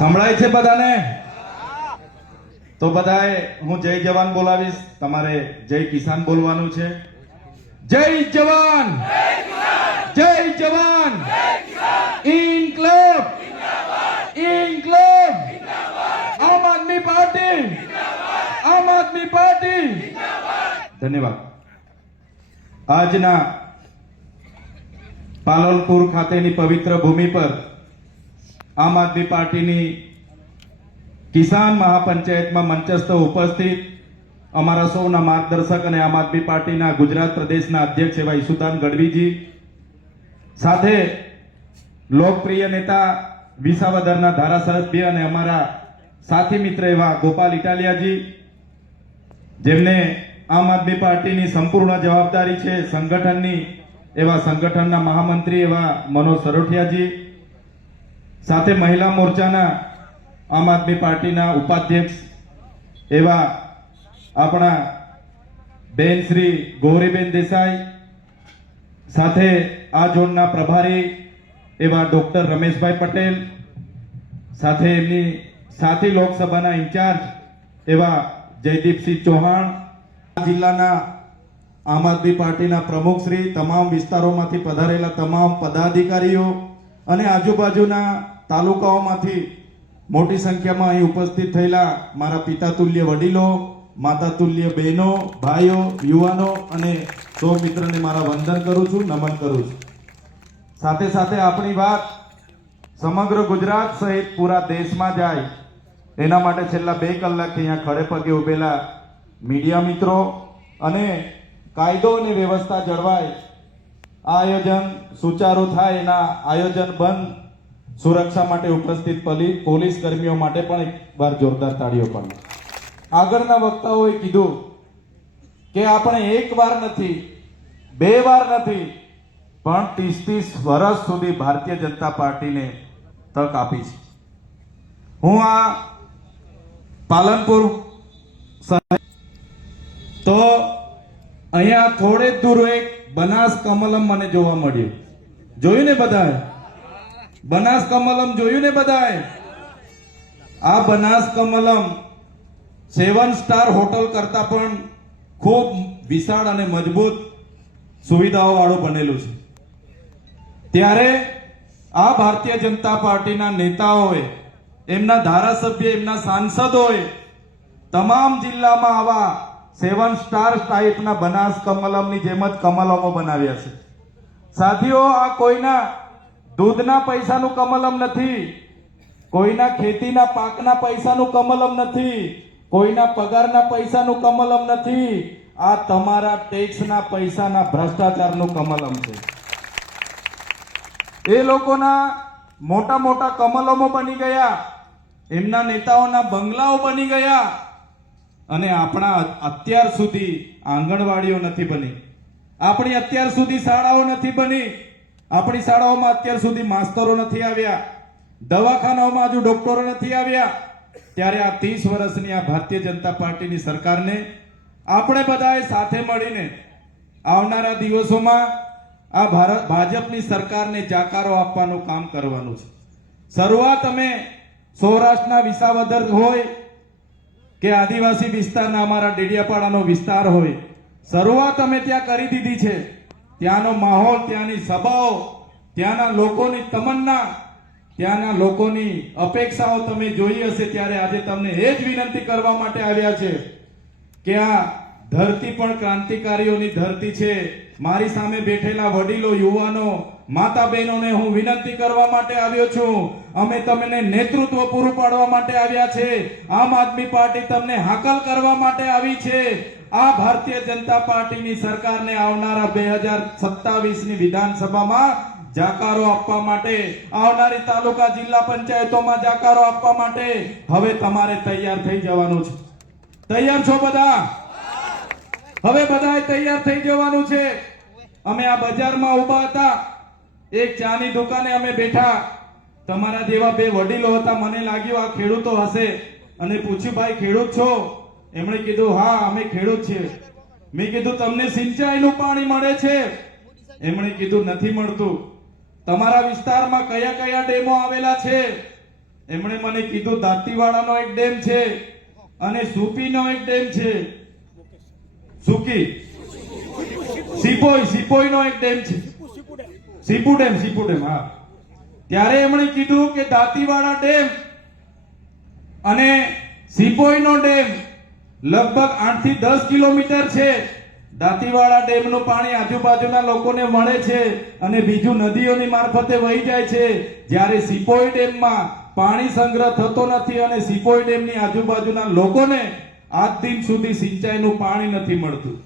સંભળાય છે બધાને? તો બધાએ હું જય જવાન બોલાવીશ, તમારે જય કિસાન બોલવાનું છે. જય જવાન, જય જવાન, ઇન્કલાબ, ઇન્કલાબ, આમ આદમી પાર્ટી, આમ આદમી પાર્ટી. ધન્યવાદ. આજના પાલનપુર ખાતેની પવિત્ર ભૂમિ પર આમ આદમી પાર્ટીની કિસાન મહાપંચાયતમાં મંચસ્થ ઉપસ્થિત અમારા સૌના માર્ગદર્શક અને આમ આદમી પાર્ટીના ગુજરાત પ્રદેશના અધ્યક્ષ એવા ઈસુદાન ગઢવીજી, સાથે લોકપ્રિય નેતા વિસાવદરના ધારાસભ્ય અને અમારા સાથી મિત્ર એવા ગોપાલ ઇટાલિયાજી, જેમને આમ આદમી પાર્ટીની સંપૂર્ણ જવાબદારી છે સંગઠનની, એવા સંગઠનના મહામંત્રી એવા મનોજ સરોઠિયાજી, સાથે મહિલા મોરચાના આમ આદમી પાર્ટીના ઉપાધ્યક્ષ એવા આપણા બેન શ્રી ગૌરીબેન દેસાઈ, સાથે આ ઝોનના પ્રભારી એવા ડોક્ટર રમેશભાઈ પટેલ, સાથે એમની સાથી લોકસભાના ઇન્ચાર્જ એવા જયદીપસિંહ ચૌહાણ, જિલ્લાના આમ આદમી પાર્ટીના પ્રમુખ શ્રી, તમામ વિસ્તારોમાંથી પધારેલા તમામ પદાધિકારીઓ અને આજુબાજુના તાલુકાઓમાંથી મોટી સંખ્યામાં અહીં ઉપસ્થિત થયેલા મારા પિતા તુલ્ય વડીલો, માતા તુલ્ય બહેનો, ભાઈઓ, યુવાનો અને સૌ મિત્રોને મારા વંદન કરું છું, નમન કરું છું. સાથે સાથે આપણી વાત સમગ્ર ગુજરાત સહિત પૂરા દેશમાં જાય એના માટે છેલ્લા 2 કલાકથી અહીંયા ખડે પગે ઉભેલા મીડિયા મિત્રો અને કાયદો અને વ્યવસ્થા જળવાય, આ આયોજન સુચારુ થાય એના આયોજન બંધ સુરક્ષા માટે ઉપસ્થિત પોલીસ કર્મીઓ માટે પણ એકવાર જોરદાર તાળીઓ પાડો. આગળના વક્તાઓએ કીધું કે આપણે એક વાર નથી, 2 વાર નથી, પણ 30 વર્ષ સુધી ભારતીય જનતા પાર્ટીને તક આપી છે. હું આ પાલનપુર તો અહીંયા થોડે દૂર એક બનાસ કમલમ મને જોવા મળ્યું. જોયું ને બધાએ? બનાસ કમલમ જોયું ને બધાએ? આ બનાસ કમલમ 7 સ્ટાર હોટલ કરતા પણ ખૂબ વિશાળ અને મજબૂત સુવિધાઓ વાળું બનેલું છે. ત્યારે આ ભારતીય જનતા પાર્ટીના નેતાઓએ, એમના ધારાસભ્ય, એમના સાંસદોએ તમામ જિલ્લામાં આવા 7 સ્ટાર ટાઈપના બનાસ કમલમની જેમ જ કમલમો બનાવ્યા છે. સાથીઓ, આ કોઈના દૂધના પૈસાનું કમલમ નથી, કોઈના ખેતીના પાકના પૈસાનું કમલમ નથી, કોઈના પગારના પૈસાનું કમલમ નથી. આ તમારા ટેક્સના પૈસાના ભ્રષ્ટાચારનું કમલમ છે. એ લોકોના મોટા મોટા કમલમો બની ગયા, એમના નેતાઓના બંગલાઓ બની ગયા, અને આપણા અત્યાર સુધી આંગણવાડીઓ નથી બની, આપણી અત્યાર સુધી શાળાઓ નથી બની, આપણી શાળાઓમાં અત્યાર સુધી માસ્તરો નથી આવ્યા, દવાખાનાઓમાં હજુ ડોક્ટરો નથી આવ્યા. ત્યારે આ 30 વર્ષની આ ભારતીય જનતા પાર્ટીની સરકારને આપણે બધાએ સાથે મળીને આવનારા દિવસોમાં આ ભાજપની સરકારને જાકારો આપવાનું કામ કરવાનું છે. શરૂઆત અમે સૌરાષ્ટ્રના વિસાવદર હોય કે આદિવાસી વિસ્તારના અમારા ડેડિયાપાડાનો વિસ્તાર હોય, શરૂઆત અમે ત્યાં કરી દીધી છે. ત્યાંનો માહોલ, ત્યાંની સભાઓ, ત્યાંના લોકોની તમન્ના, ત્યાંના લોકોની અપેક્ષાઓ તમે જોઈ હશે. ત્યારે આજે તમને એ જ વિનંતી કરવા માટે આવ્યા છે કે આ ધરતી પણ ક્રાંતિકારીઓની ધરતી છે. મારી સામે બેઠેલા વડીલો, યુવાનો, માતા બહેનોને હું વિનંતી કરવા માટે આવ્યો છું. અમે તમને નેતૃત્વ પૂરું પાડવા માટે આવ્યા છે. આમ આદમી પાર્ટી તમને હાકલ કરવા માટે આવી છે. આ ભારતીય જનતા પાર્ટીની સરકારને આવનારા 2027ની વિધાનસભામાં જાકારો આપવા માટે, આવનારી તાલુકા જિલ્લા પંચાયતોમાં જાકારો આપવા માટે હવે તમારે તૈયાર થઈ જવાનું છે. તૈયાર છો બધા? હવે બધાએ તૈયાર થઈ જવાનું છે. અમે આ બજારમાં ઊભા હતા, એક ચાની દુકાને અમે બેઠા, તમારા જેવા 2 વડીલો હતા. મને લાગ્યું આ ખેડૂતો હશે અને પૂછ્યું, ભાઈ ખેડૂત છો? એમણે કીધું, હા અમે ખેડૂત છીએ. મેં કીધું, તમને સિંચાઈનું પાણી મળે છે? એમણે કીધું, નથી મળતું. તમારા વિસ્તારમાં કયા કયા ડેમો આવેલા છે? એમણે મને કીધું દાંતીવાડાનો એક ડેમ છે અને સુપીનો એક ડેમ છે, સુકી સિપોઈનો એક ડેમ છે, સીપુ ડેમ. હા, ત્યારે એમણે કીધું કે દાંતીવાડા ડેમ અને સિપોઈનો ડેમ લગભગ 8 થી 10 કિલોમીટર છે. દાંતીવાડા ડેમનું પાણી આજુબાજુના લોકોને મળે છે અને બીજું નદીઓની મારફતે વહી જાય છે, જ્યારે સિપોઈ ડેમમાં પાણી સંગ્રહ થતો નથી અને સિપોઈ ડેમની આજુબાજુના લોકોને આજ દિન સુધી સિંચાઈનું પાણી નથી મળતું.